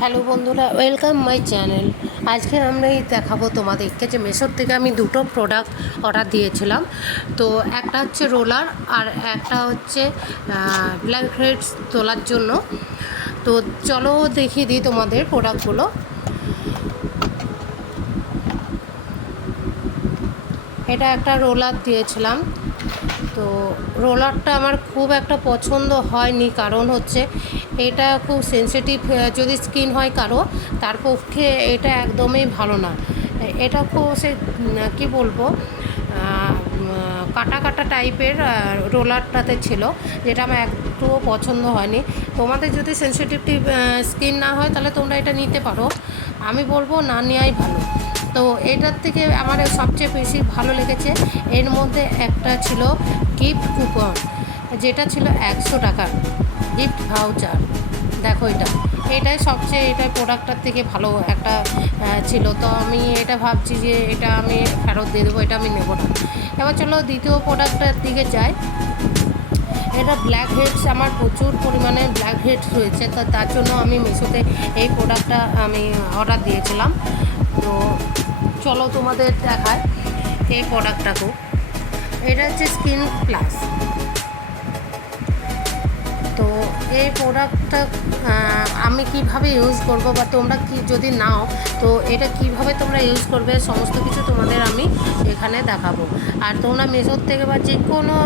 Hello বন্ধুরা welcome my channel আজকে আমরা এই দেখাবো তোমাদেরকে যে মেশোর থেকে আমি দুটো প্রোডাক্ট অর্ডার দিয়েছিলাম। তো একটা হচ্ছে রোলার আর একটা হচ্ছে ব্ল্যাক হেডস তোলার জন্য। তো চলো দেখিয়ে দিই তোমাদের প্রোডাক্টগুলো এটা একটা রোলার দিয়েছিলাম। তো রোলারটা আমার খুব একটা পছন্দ হয়নি। কারণ হচ্ছে এটা খুব সেন্সিটিভ যদি স্কিন হয় কারও, তার পক্ষে এটা একদমই ভালো না। এটা খুব সে, কী বলব কাটা কাটা টাইপের রোলারটাতে ছিল, যেটা আমার একটুও পছন্দ হয়নি। তোমাদের যদি সেন্সিটিভ স্কিন না হয় তাহলে তোমরা এটা নিতে পারো। আমি বলব না নেওয়াই ভালো। তো এটার থেকে আমার সবচেয়ে বেশি ভালো লেগেছে। এর মধ্যে একটা ছিল গিফট কুপন যেটা ছিল একশো টাকার গিফট ভাউচার দেখো এটা। এটাই সবচেয়ে এটা প্রোডাক্টটার থেকে ভালো একটা ছিল। তো আমি এটা ভাবছি যে এটা আমি ফেরত দিয়ে দেবো, এটা আমি নেব না। এবার চলো দ্বিতীয় প্রোডাক্টটার দিকে যাই। এটা ব্ল্যাক হেডস আমার প্রচুর পরিমাণে ব্ল্যাক হেডস রয়েছে। তো তার জন্য আমি মিশোতে এই প্রোডাক্টটা আমি অর্ডার দিয়েছিলাম। তো চলো তোমাদের দেখায় এই প্রোডাক্টটাকেও এটা হচ্ছে স্কিন প্লাস তো এই প্রোডাক্টটা আমি কীভাবে ইউজ করব বা তোমরা কি যদি নাও, তো এটা কীভাবে তোমরা ইউজ করবে, সমস্ত কিছু তোমাদের আমি এখানে দেখাবো। আর তোমরা মেশোর থেকে বা যে কোনো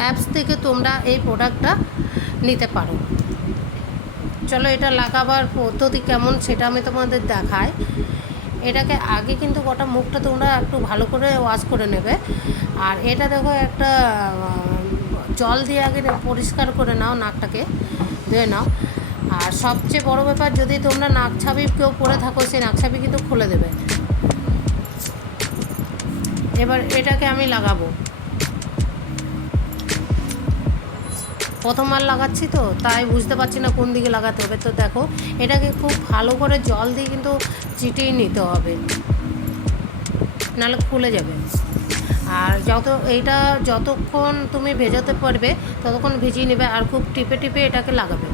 অ্যাপস থেকে তোমরা এই প্রোডাক্টটা নিতে পারো। চলো এটা লাগাবার পদ্ধতি কেমন সেটা আমি তোমাদের দেখাই। এটাকে আগে কিন্তু গোটা মুখটা তোমরা একটু ভালো করে ওয়াশ করে নেবে। আর এটা দেখো একটা জল দিয়ে আগে পরিষ্কার করে নাও নাকটাকে, ধুয়ে নাও। আর সবচেয়ে বড় ব্যাপার, যদি তোমরা নাক ছাবি কেউ পরে থাকো, সেই নাক ছাবি কিন্তু খুলে দেবে। এবার এটাকে আমি লাগাবো। প্রথমবার লাগাচ্ছি তো, তাই বুঝতে পারছি না কোন দিকে লাগাতে হবে। তো দেখো, এটাকে খুব ভালো করে জল দিয়ে কিন্তু চিটিয়ে নিতে হবে। নাহলে খুলে যাবে। আর যত, এইটা যতক্ষণ তুমি ভেজাতে পারবে, ততক্ষণ ভিজিয়ে নেবে আর খুব টিপে টিপে এটাকে লাগাবে।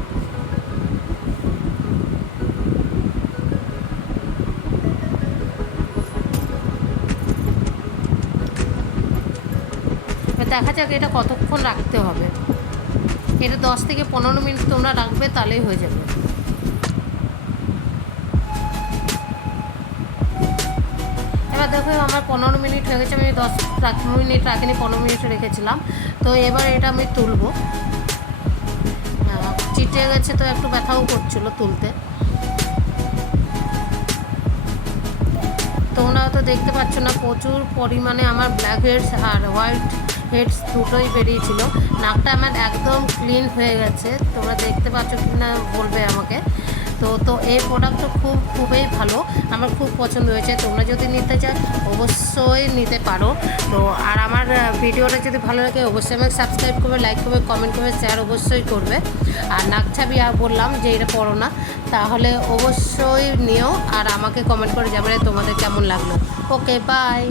দেখা যাক এটা কতক্ষণ রাখতে হবে। এটা দশ থেকে পনেরো মিনিট তোমরা রাখবে, তাহলেই হয়ে যাবে। এবার দেখো, আমার পনেরো মিনিট হয়ে গেছে, আমি দশ মিনিট রাখিনি, পনেরো মিনিট রেখেছিলাম। তো এবার এটা আমি তুলবো। চিটে গেছে তো একটু ব্যথাও করছিল তুলতে। তোমরা হয়তো দেখতে পাচ্ছ না, প্রচুর পরিমাণে আমার ব্ল্যাক হেডস আর হোয়াইট হেডস দুটোই বেরিয়েছিল। নাকটা আমার একদম ক্লিন হয়ে গেছে, তোমরা দেখতে পাচ্ছ কি না বলবে আমাকে। তো তো এই প্রোডাক্টটা খুব, খুবই ভালো। আমার খুব পছন্দ হয়েছে। তোমরা যদি নিতে চাও, অবশ্যই নিতে পারো। তো, আর আমার ভিডিওটা যদি ভালো লাগে, অবশ্যই আমাকে সাবস্ক্রাইব করবে লাইক করবে কমেন্ট করবে শেয়ার অবশ্যই করবে। আর নাক ছাবি আর বললাম যে এটা পড়ো না। তাহলে অবশ্যই নিও, আর আমাকে কমেন্ট করে জানাবে তোমাদের কেমন লাগল। Okay bye